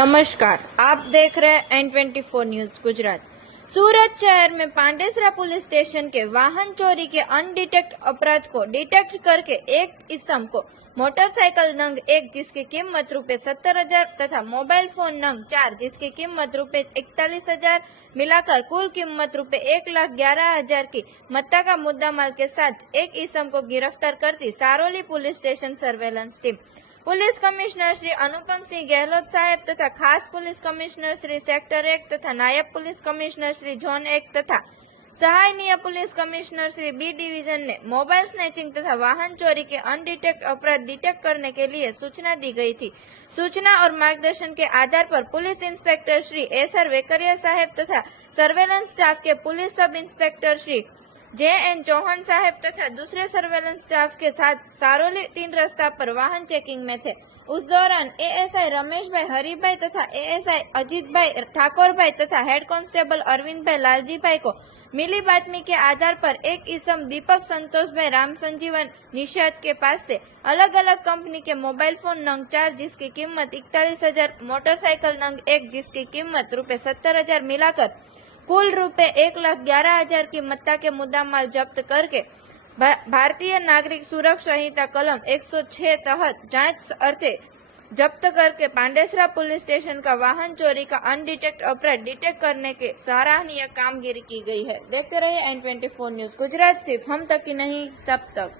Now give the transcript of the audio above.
नमस्कार, आप देख रहे हैं N24 न्यूज गुजरात। सूरत शहर में पांडेसरा पुलिस स्टेशन के वाहन चोरी के अनडिटेक्ट अपराध को डिटेक्ट करके एक इस्म को मोटरसाइकिल नंग 1 जिसकी कीमत ₹70,000 तथा मोबाइल फोन नंग 4 जिसकी कीमत ₹41,000 मिलाकर कुल कीमत ₹1,11,000 की मत्ता का मुद्दामाल के साथ एक इस्म को गिरफ्तार करती Saroli police station surveillance team police commissioner Shri Anupam Singh Gehlot साहेब तथा खास पुलिस कमिश्नर श्री सेक्टर 1 तथा नायब पुलिस कमिश्नर श्री जोन 1 तथा सहायनीय police commissioner Shri B division ने मोबाइल स्नैचिंग तथा वाहन चोरी के अनडिटेक्ट अपराध डिटेक्ट करने के लिए सूचना दी गई थी। सूचना और मार्गदर्शन के आधार पर police inspector Shri SR Vekaria साहेब तथा सर्वेलेंस स्टाफ के police sub inspector Shri JN Chauhan साहब तथा दूसरे सर्वेलेंस स्टाफ के साथ सारोली 3 रास्ता पर वाहन चेकिंग में थे। उस दौरान ASI रमेश भाई हरिभाई तथा ASI अजीत भाई ठाकुर भाई तथा हेड कांस्टेबल अरविंद भाई लालजी भाई को मिली बातमी के आधार पर एक इस्म दीपक संतोष भाई राम संजीवन निषाद के पास से अलग अलग कंपनी के मोबाइल फोन नंग 4 जिसकी कीमत 41,000, मोटरसाइकिल नंग 1 जिसकी कीमत ₹70,000 मिलाकर कुल ₹1,11,000 की मत्ता के मुद्दामाल जब्त करके भारतीय नागरिक सुरक्षा संहिता कलम 106 तहत जांच अर्थे जब्त करके पांडेसरा पुलिस स्टेशन का वाहन चोरी का अनडिटेक्ट अपराध डिटेक्ट करने के सराहनीय कामगिरी की गई है। देखते रहिए N24 न्यूज गुजरात, सिर्फ हम तक ही नहीं सब तक।